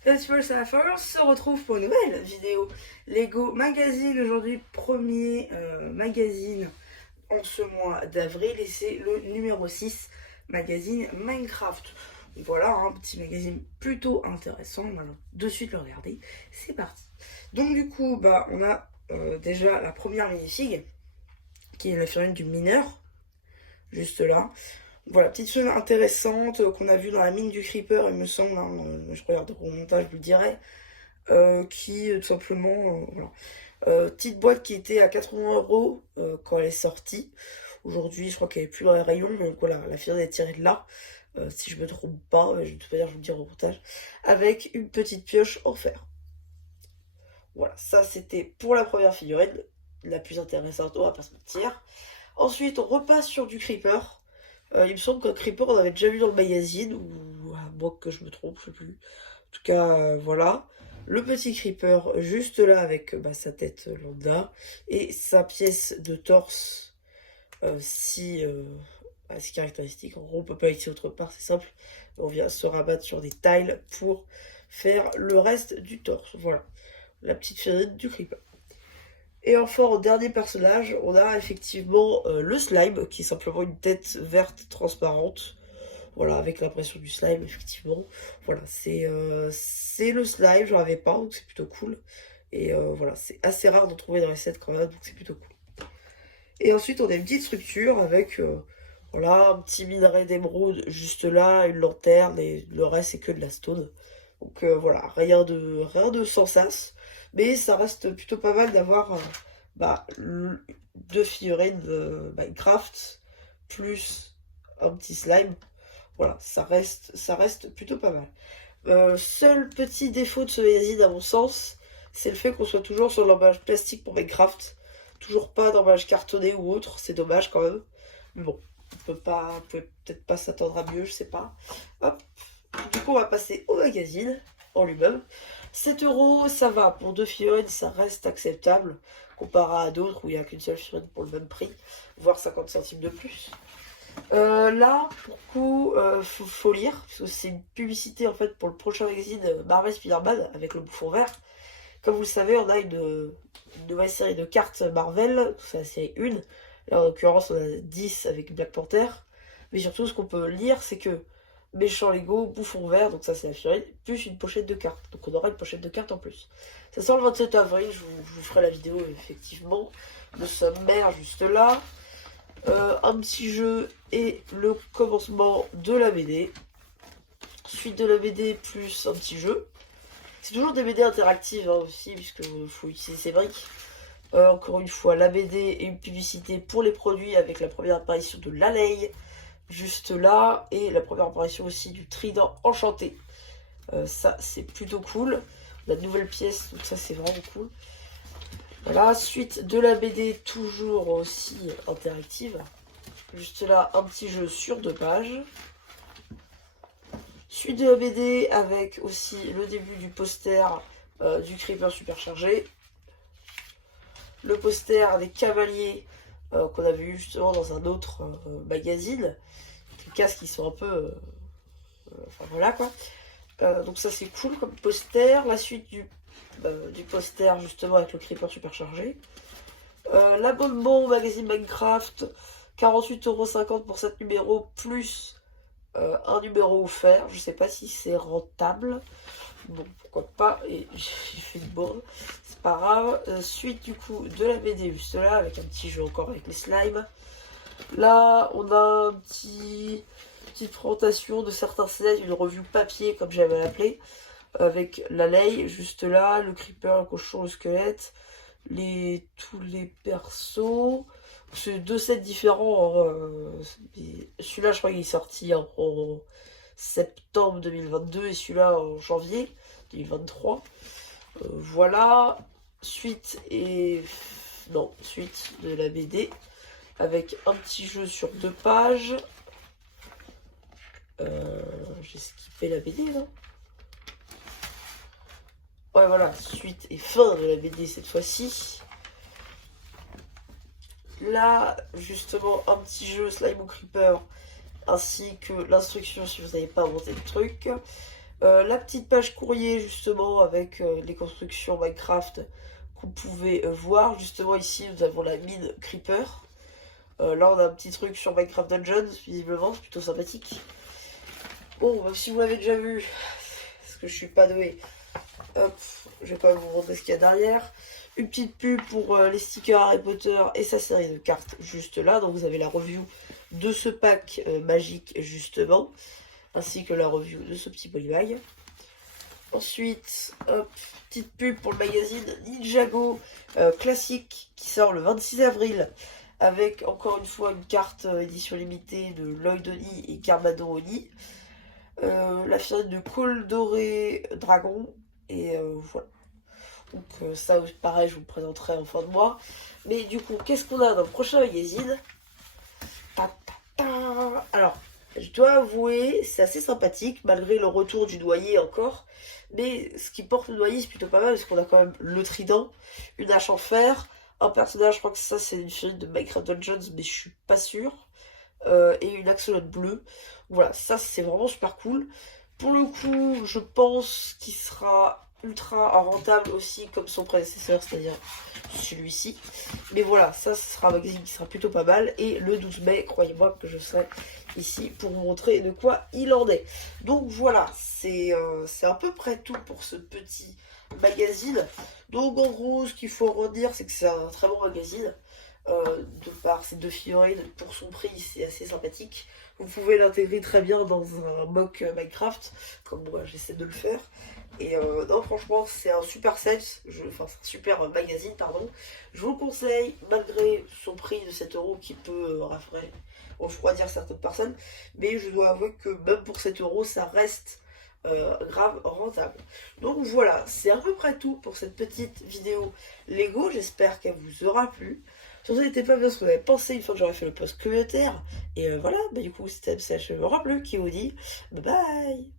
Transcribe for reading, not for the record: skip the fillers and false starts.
Festival Sapphire se retrouve pour une nouvelle vidéo Lego Magazine. Aujourd'hui, premier magazine en ce mois d'avril et c'est le numéro 6, magazine Minecraft. Donc voilà, un petit magazine plutôt intéressant. On va de suite le regarder. C'est parti. Donc du coup, on a déjà la première minifig qui est la figurine du mineur, juste là. Voilà, petite chose intéressante qu'on a vue dans la mine du Creeper, il me semble, hein, je regarde au montage, je vous le dirai, qui tout simplement, voilà. Petite boîte qui était à 80 € quand elle est sortie. Aujourd'hui, je crois qu'elle est plus dans les rayons, donc voilà, la figurine est tirée de là, si je me trompe pas, je vais tout dire, je vous le dirai au montage, avec une petite pioche en fer. Voilà, ça c'était pour la première figurine, la plus intéressante, on va pas se mentir. Ensuite, on repasse sur du Creeper. Il me semble qu'un Creeper, on avait déjà vu dans le magazine, ou à moins que je me trompe, je sais plus. En tout cas, voilà. Le petit Creeper, juste là, avec sa tête lambda, et sa pièce de torse, assez caractéristique. En gros, on peut pas utiliser autre part, c'est simple. On vient se rabattre sur des tiles pour faire le reste du torse. Voilà, la petite figurine du Creeper. Et enfin, en dernier personnage, on a effectivement le slime, qui est simplement une tête verte transparente. Voilà, avec l'impression du slime, effectivement. Voilà, c'est le slime, j'en avais pas, donc c'est plutôt cool. Et voilà, c'est assez rare d'en trouver dans les sets quand même, donc c'est plutôt cool. Et ensuite, on a une petite structure avec, voilà, un petit minerai d'émeraude juste là, une lanterne, et le reste, c'est que de la stone. Donc voilà, rien de sans sas. Mais ça reste plutôt pas mal d'avoir deux figurines de Minecraft plus un petit slime. Voilà, ça reste plutôt pas mal. Seul petit défaut de ce magazine, à mon sens, c'est le fait qu'on soit toujours sur l'emballage plastique pour Minecraft. Toujours pas d'emballage cartonné ou autre, c'est dommage quand même. Mais bon, on peut peut-être pas s'attendre à mieux, je sais pas. Hop. Du coup, on va passer au magazine en lui-même. 7 €, ça va. Pour deux figurines, ça reste acceptable. Comparé à d'autres où il n'y a qu'une seule figurine pour le même prix, voire 50 centimes de plus. Là, pour le coup, faut lire, parce que c'est une publicité en fait pour le prochain magazine Marvel Spider-Man avec le bouffon vert. Comme vous le savez, on a une nouvelle série de cartes Marvel, c'est la série 1. Là, en l'occurrence, on a 10 avec Black Panther. Mais surtout, ce qu'on peut lire, c'est que méchant Lego, bouffon vert, donc ça c'est la figurine, plus une pochette de cartes. Donc on aura une pochette de cartes en plus. Ça sort le 27 avril, je vous ferai la vidéo effectivement. Le sommaire juste là. Un petit jeu et le commencement de la BD. Suite de la BD plus un petit jeu. C'est toujours des BD interactives aussi, puisqu'il faut utiliser ces briques. Encore une fois, la BD et une publicité pour les produits avec la première apparition de l'Alei, juste là, et la première apparition aussi du trident enchanté. Ça, c'est plutôt cool. La nouvelle pièce, donc ça, c'est vraiment cool. Voilà, suite de la BD, toujours aussi interactive. Juste là, un petit jeu sur 2 pages. Suite de la BD avec aussi le début du poster du Creeper superchargé. Le poster avec Cavalier qu'on avait vu justement dans un autre magazine. Les casques qui sont un peu... enfin voilà quoi. Donc ça c'est cool comme poster. La suite du poster justement avec le Creeper superchargé. L'abonnement au magazine Minecraft, 48,50 € pour 7 numéros plus un numéro offert. Je sais pas si c'est rentable. Bon, pourquoi pas. Et j'ai fait une bourde. C'est pas grave. Suite du coup de la BD juste là, avec un petit jeu encore avec les slimes. Là, on a petite présentation de certains sets, une revue papier comme j'avais appelé, avec la lay juste là, le creeper, le cochon, le squelette, tous les persos. C'est 2 sets différents. Celui-là, je crois qu'il est sorti en septembre 2022 et celui-là en janvier 2023. Voilà. Suite de la BD avec un petit jeu sur 2 pages. J'ai skippé la BD là. Ouais, voilà, suite et fin de la BD cette fois-ci. Là, justement, un petit jeu Slime ou Creeper, ainsi que l'instruction si vous n'avez pas inventé le truc. La petite page courrier justement avec les constructions Minecraft que vous pouvez voir. Justement ici nous avons la mine Creeper. Là on a un petit truc sur Minecraft Dungeons, visiblement c'est plutôt sympathique. Bon, si vous l'avez déjà vu, parce que je suis pas doué, hop, je vais pas vous montrer ce qu'il y a derrière. Une petite pub pour les stickers Harry Potter et sa série de cartes juste là. Donc vous avez la review de ce pack magique justement, ainsi que la review de ce petit polybag. Ensuite, hop, petite pub pour le magazine Ninjago classique qui sort le 26 avril avec encore une fois une carte édition limitée de Lloyd Oni et Garmadon Oni. La figurine de Cole Doré Dragon et voilà. Donc ça pareil je vous le présenterai en fin de mois. Mais du coup qu'est-ce qu'on a dans le prochain magazine? Alors je dois avouer c'est assez sympathique malgré le retour du noyer encore. Mais ce qui porte le noyer c'est plutôt pas mal parce qu'on a quand même le trident, une hache en fer, un personnage, je crois que ça c'est une figurine de Minecraft Dungeons mais je suis pas sûre. Et une axolote bleue. Voilà, ça c'est vraiment super cool. Pour le coup, je pense qu'il sera ultra rentable aussi comme son prédécesseur, c'est-à-dire celui-ci. Mais voilà, ça ce sera un magazine qui sera plutôt pas mal. Et le 12 mai, croyez-moi que je serai ici pour vous montrer de quoi il en est. Donc voilà, c'est à peu près tout pour ce petit magazine. Donc en gros, ce qu'il faut redire, c'est que c'est un très bon magazine. De par ces deux figurines, pour son prix, c'est assez sympathique. Vous pouvez l'intégrer très bien dans un mock Minecraft, comme moi j'essaie de le faire. Et non, franchement, c'est un super set, enfin, c'est un super magazine, pardon. Je vous le conseille, malgré son prix de 7 € qui peut refroidir certaines personnes. Mais je dois avouer que même pour 7 €, ça reste grave rentable. Donc voilà, c'est à peu près tout pour cette petite vidéo Lego. J'espère qu'elle vous aura plu. Surtout n'hésitez pas à me dire ce que vous avez pensé une fois que j'aurai fait le post communautaire. Et voilà, bah du coup c'était MCH Europe Bleu qui vous dit bye bye.